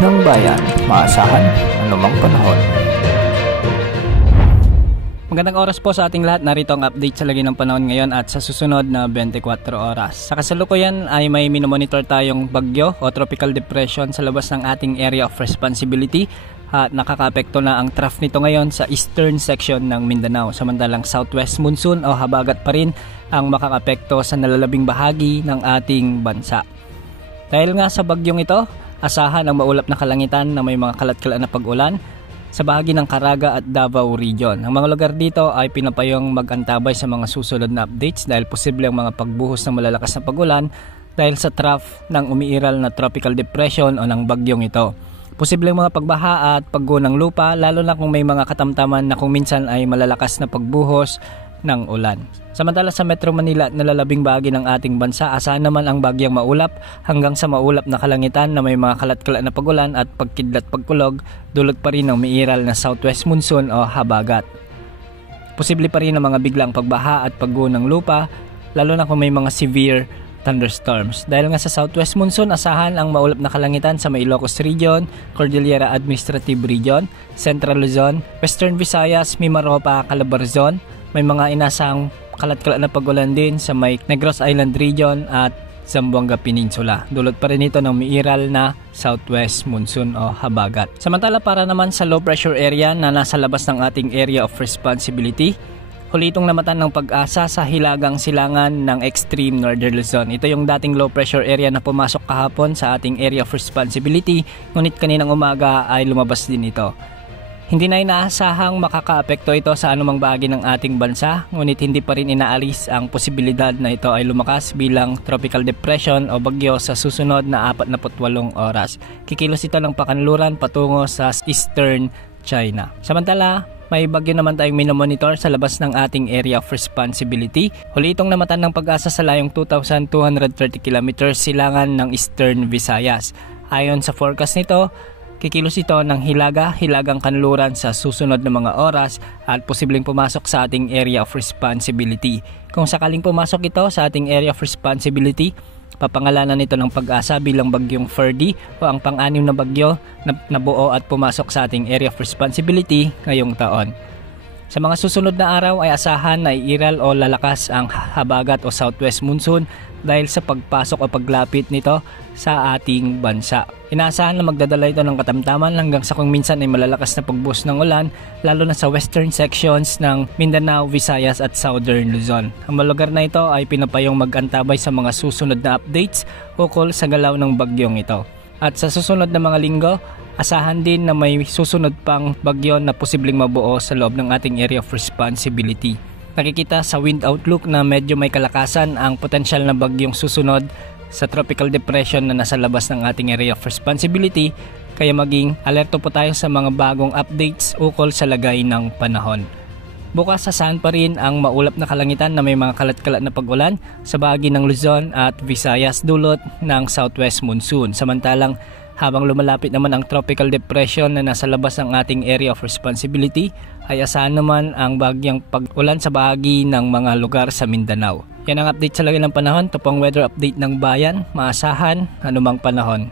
ng bayan, maasahan anumang panahon. Magandang oras po sa ating lahat. Narito ang update sa lagi ng panahon ngayon at sa susunod na 24 oras. Sa kasalukuyan ay may minomonitor tayong bagyo o tropical depression sa labas ng ating area of responsibility at nakakaapekto na ang trough nito ngayon sa eastern section ng Mindanao. Samantalang southwest monsoon o habagat pa rin ang makakaapekto sa nalalabing bahagi ng ating bansa. Dahil nga sa bagyong ito, asahan ang maulap na kalangitan na may mga kalat-kalat na pag-ulan sa bahagi ng Caraga at Davao Region. Ang mga lugar dito ay pinapayong mag-antabay sa mga susunod na updates dahil posible ang mga pagbuhos ng malalakas na pag-ulan dahil sa trough ng umiiral na tropical depression o ng bagyong ito. Posible ang mga pagbaha at pagguho ng lupa lalo na kung may mga katamtaman na kung minsan ay malalakas na pagbuhos ng ulan. Samantala sa Metro Manila at nalalabing bahagi ng ating bansa, asahan naman ang bagyang maulap hanggang sa maulap na kalangitan na may mga kalat-kalat na pagulan at pagkidlat pagkulog, dulot pa rin ng umiiral na southwest monsoon o habagat. Posible pa rin ang mga biglang pagbaha at pagguho ng lupa, lalo na kung may mga severe thunderstorms. Dahil nga sa southwest monsoon, asahan ang maulap na kalangitan sa may Ilocos Region, Cordillera Administrative Region, Central Luzon, Western Visayas, Mimaropa, Calabarzon. May mga inasang kalat-kalat na pagulan din sa may Negros Island Region at Zamboanga Peninsula. Dulot pa rin ito ng umiiral na southwest monsoon o habagat. Samantala para naman sa low pressure area na nasa labas ng ating area of responsibility, huli itong namatan ng pag-asa sa hilagang silangan ng extreme northern Luzon. Ito yung dating low pressure area na pumasok kahapon sa ating area of responsibility, ngunit kaninang umaga ay lumabas din ito. Hindi na inaasahang makakaapekto ito sa anumang bahagi ng ating bansa, ngunit hindi pa rin inaalis ang posibilidad na ito ay lumakas bilang tropical depression o bagyo sa susunod na 48 oras. Kikilos ito ng pakanluran patungo sa eastern China. Samantala, may bagyo naman tayong minomonitor sa labas ng ating area of responsibility. Huli itong namatan ng pag-asa sa layong 2,230 km silangan ng eastern Visayas. Ayon sa forecast nito, kikilos ito ng hilagang kanluran sa susunod na mga oras at posibleng pumasok sa ating area of responsibility. Kung sakaling pumasok ito sa ating area of responsibility, papangalanan nito ng pag-asa bilang bagyong Ferdy o ang pang-anim na bagyo na nabuo at pumasok sa ating area of responsibility ngayong taon. Sa mga susunod na araw ay asahan na iiral o lalakas ang habagat o southwest monsoon dahil sa pagpasok o paglapit nito sa ating bansa. Inaasahan na magdadala ito ng katamtaman hanggang sa kung minsan ay malalakas na pagbuhos ng ulan lalo na sa western sections ng Mindanao, Visayas at Southern Luzon. Ang mga lugar na ito ay pinapayong mag-antabay sa mga susunod na updates ukol sa galaw ng bagyong ito. At sa susunod na mga linggo, asahan din na may susunod pang bagyo na posibleng mabuo sa loob ng ating area of responsibility. Nakikita sa wind outlook na medyo may kalakasan ang potensyal na bagyong susunod sa tropical depression na nasa labas ng ating area of responsibility, kaya maging alerto po tayo sa mga bagong updates ukol sa lagay ng panahon. Bukas asahan pa rin ang maulap na kalangitan na may mga kalat-kalat na pag-ulan sa bahagi ng Luzon at Visayas dulot ng southwest monsoon. Samantalang habang lumalapit naman ang tropical depression na nasa labas ng ating area of responsibility, ay asahan naman ang bagyang pag-ulan sa bahagi ng mga lugar sa Mindanao. Yan ang update sa lagay ng panahon. Ito pong weather update ng bayan, maasahan anumang panahon.